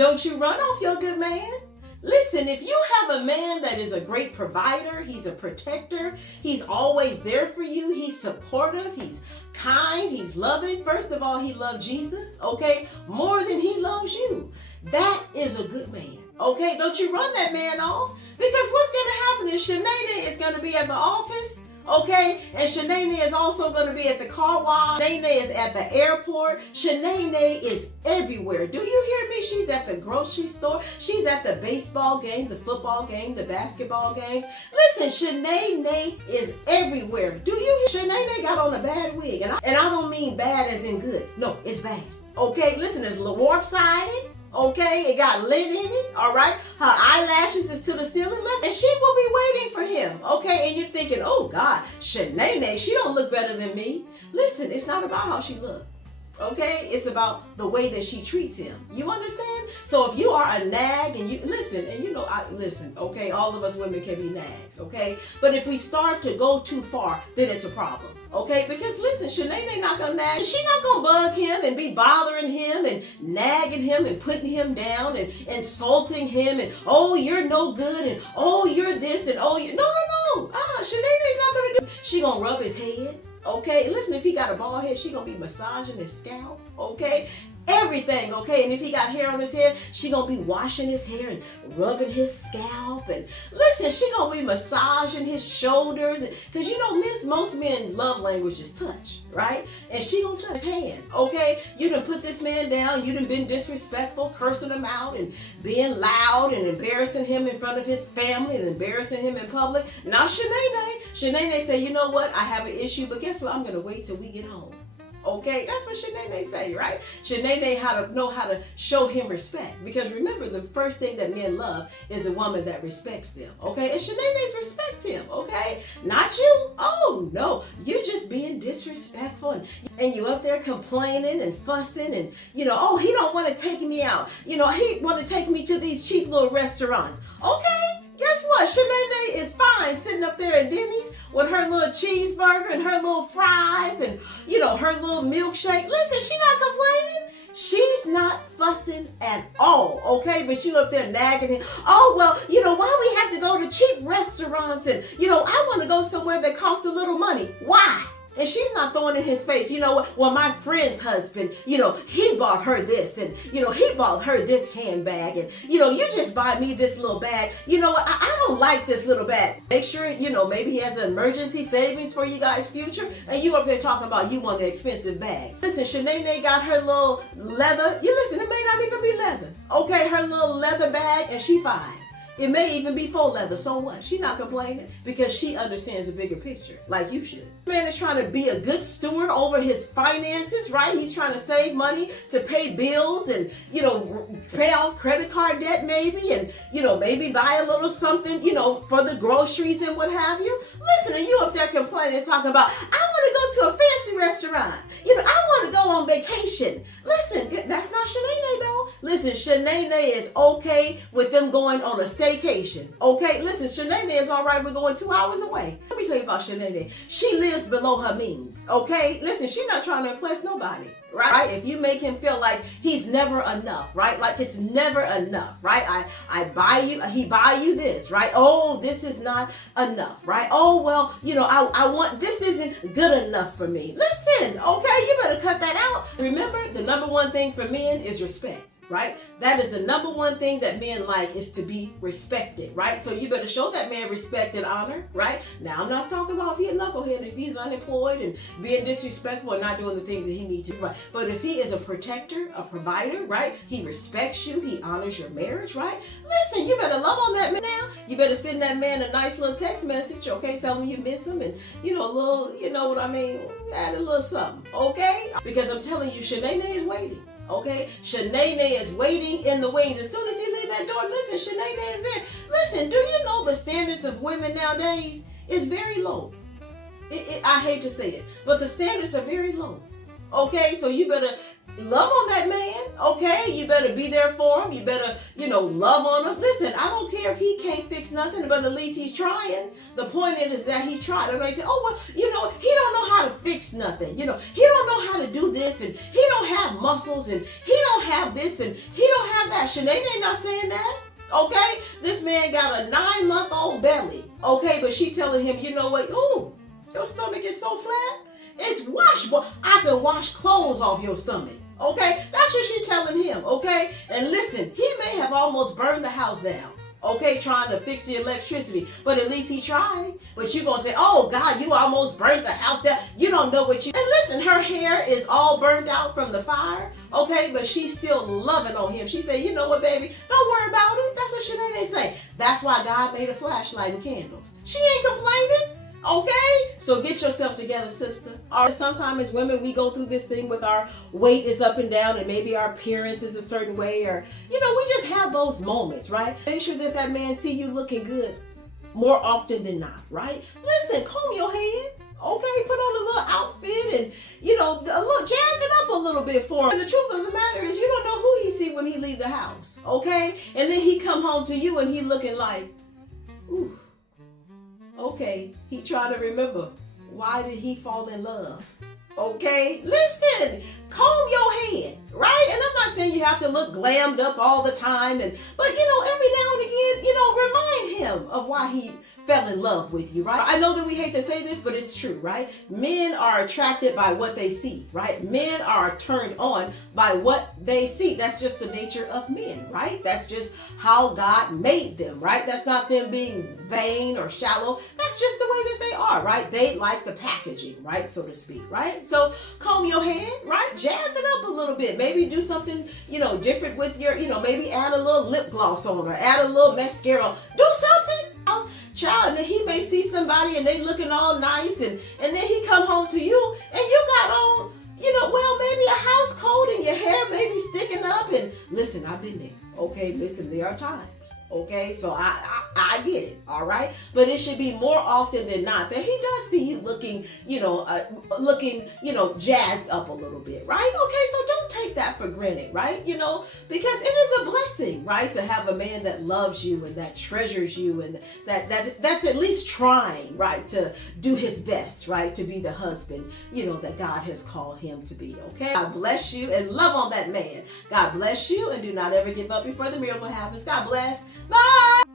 Don't you run off your good man. Listen, if you have a man that is a great provider, he's a protector, he's always there for you, he's supportive, he's kind, he's loving. First of all, he loved Jesus, okay, more than he loves you. That is a good man, okay? Don't you run that man off, because what's going to happen is Shanae is going to be at the office, okay? And Shanae is also going to be at the car wash. Shanae is at the airport. Shanae is everywhere. Do you hear me? She's at the grocery store. She's at the baseball game, the football game, the basketball games. Listen, Shanae is everywhere. Do you hear? Shanae got on a bad wig. And I don't mean bad as in good. No, it's bad. Okay, listen, it's warp-sided. Okay, it got lint in it, all right? Her eyelashes is to the ceiling, and she will be waiting for him, okay? And you're thinking, oh God, Shanae, she don't look better than me. Listen, it's not about how she looks, okay? It's about the way that she treats him. You understand? So if you are a nag, and you listen, and you know, listen, okay? All of us women can be nags, okay? But if we start to go too far, then it's a problem. Okay, because listen, Shanae not gonna nag. She's not gonna bug him and be bothering him and nagging him and putting him down and insulting him and, oh, you're no good and, oh, you're this and, oh, you no. Shanae's not gonna do. She gonna rub his head. Okay, listen, if he got a bald head, she gonna be massaging his scalp. Okay, everything. Okay, and if he got hair on his head, she gonna be washing his hair and rubbing his scalp. And listen, she gonna be massaging his shoulders, because you know, most men love language is touch, right? And she gonna touch his hand. Okay, you done put this man down, you done been disrespectful, cursing him out and being loud and embarrassing him in front of his family and embarrassing him in public. Now Shanae say, you know what, I have an issue, but guess what, I'm gonna wait till we get home. Okay, that's what Shanae say, right? Shanae know how to show him respect, because remember, the first thing that men love is a woman that respects them. Okay, and Shanae's respect him. Okay, not you. Oh no, you just being disrespectful and you up there complaining and fussing and you know, oh, he don't want to take me out. You know, he want to take me to these cheap little restaurants. Okay. Guess what? Shanae is fine sitting up there at Denny's with her little cheeseburger and her little fries and, you know, her little milkshake. Listen, she's not complaining. She's not fussing at all, okay? But you up there nagging him. Oh, well, you know, why we have to go to cheap restaurants and, you know, I want to go somewhere that costs a little money. Why? And she's not throwing in his face, you know what? Well, my friend's husband, you know, he bought her this and, you know, he bought her this handbag and, you know, you just buy me this little bag. You know what? I don't like this little bag. Make sure, you know, maybe he has an emergency savings for you guys' future. And you up there talking about you want the expensive bag. Listen, Shanae got her little leather. You listen, it may not even be leather. Okay, her little leather bag and she fine. It may even be faux leather, so what? She's not complaining because she understands the bigger picture, like you should. Man is trying to be a good steward over his finances, right? He's trying to save money to pay bills and, you know, pay off credit card debt maybe, and, you know, maybe buy a little something, you know, for the groceries and what have you. Listen, and you up there complaining and talking about, I want to go to a fancy restaurant. You know, I want to go on vacation. Listen, that's not Shanae though. Listen, Shanae is okay with them going on a staycation. Okay, listen, Shanae is all right with going 2 hours away. Let me tell you about Shanae. She lives below her means. Okay, listen, she's not trying to impress nobody. Right? If you make him feel like he's never enough, right? Like it's never enough, right? I buy you, he buy you this, right? Oh, this is not enough, right? Oh, well, you know, I want, this isn't good enough for me. Listen, okay, you better cut that out. Remember, the number one thing for men is respect. Right? That is the number one thing that men like, is to be respected, right? So you better show that man respect and honor, right? Now, I'm not talking about if he's a knucklehead, if he's unemployed and being disrespectful and not doing the things that he needs to, right? But if he is a protector, a provider, right? He respects you, he honors your marriage, right? Listen, you better love on that man now. You better send that man a nice little text message, okay? Tell him you miss him and, you know, a little, you know what I mean? Add a little something, okay? Because I'm telling you, Shanae is waiting. Okay, Shanae is waiting in the wings. As soon as he leave that door, listen, Shanae is in. Listen, do you know the standards of women nowadays is very low? I hate to say it, but the standards are very low. Okay, so you better love on that man. Okay, you better be there for him. You better, love on him. Listen, I don't care if he can't fix nothing, but at least he's trying. The point is that he's trying. Everybody say, oh, well, he don't know how to fix nothing. He don't know how to do this, and he don't have muscles, and he don't have this, and he don't have that. Sinead ain't not saying that. Okay, this man got a 9-month-old belly. Okay, but she telling him, you know what? Ooh, your stomach is so flat. It's washable. I can wash clothes off your stomach. Okay, that's what she's telling him. Okay, and listen, he may have almost burned the house down. Okay, trying to fix the electricity, but at least he tried. But you gonna say, oh God, you almost burnt the house down. You don't know what you. And listen, her hair is all burned out from the fire. Okay, but she's still loving on him. She said, you know what, baby, don't worry about it. That's what Sinead say. That's why God made a flashlight and candles. She ain't complaining. Okay, so get yourself together, sister. Or sometimes as women, we go through this thing with our weight is up and down, and maybe our appearance is a certain way, or we just have those moments, right? Make sure that man see you looking good more often than not, right? Listen, comb your head. Okay, put on a little outfit and, jazz it up a little bit for him. The truth of the matter is you don't know who he see when he leave the house, okay? And then he come home to you and he looking like, ooh. Okay, he trying to remember, why did he fall in love? Okay, listen, comb your head, right? And I'm not saying you have to look glammed up all the time, but every now and again, remind him of why he fell in love with you, right? I know that we hate to say this, but it's true, right? Men are attracted by what they see, right? Men are turned on by what they see. That's just the nature of men, right? That's just how God made them, right? That's not them being vain or shallow. That's just the way that they are, right? They like the packaging, right? So to speak, right? So comb your head, right? Jazz it up a little bit. Maybe do something, different with your, maybe add a little lip gloss on or add a little mascara. Do something else. Child, and then he may see somebody and they looking all nice and then he come home to you and you got on, maybe a house coat and your hair may be sticking up. And listen, I've been there. Okay, listen, there are times. Okay, so I get it, all right? But it should be more often than not that he does see you looking, jazzed up a little bit, right? Okay, so don't take that for granted, right? Because it is a blessing, right? To have a man that loves you and that treasures you and that's at least trying, right? To do his best, right? To be the husband, that God has called him to be, okay? God bless you and love on that man. God bless you and do not ever give up before the miracle happens. God bless. Bye.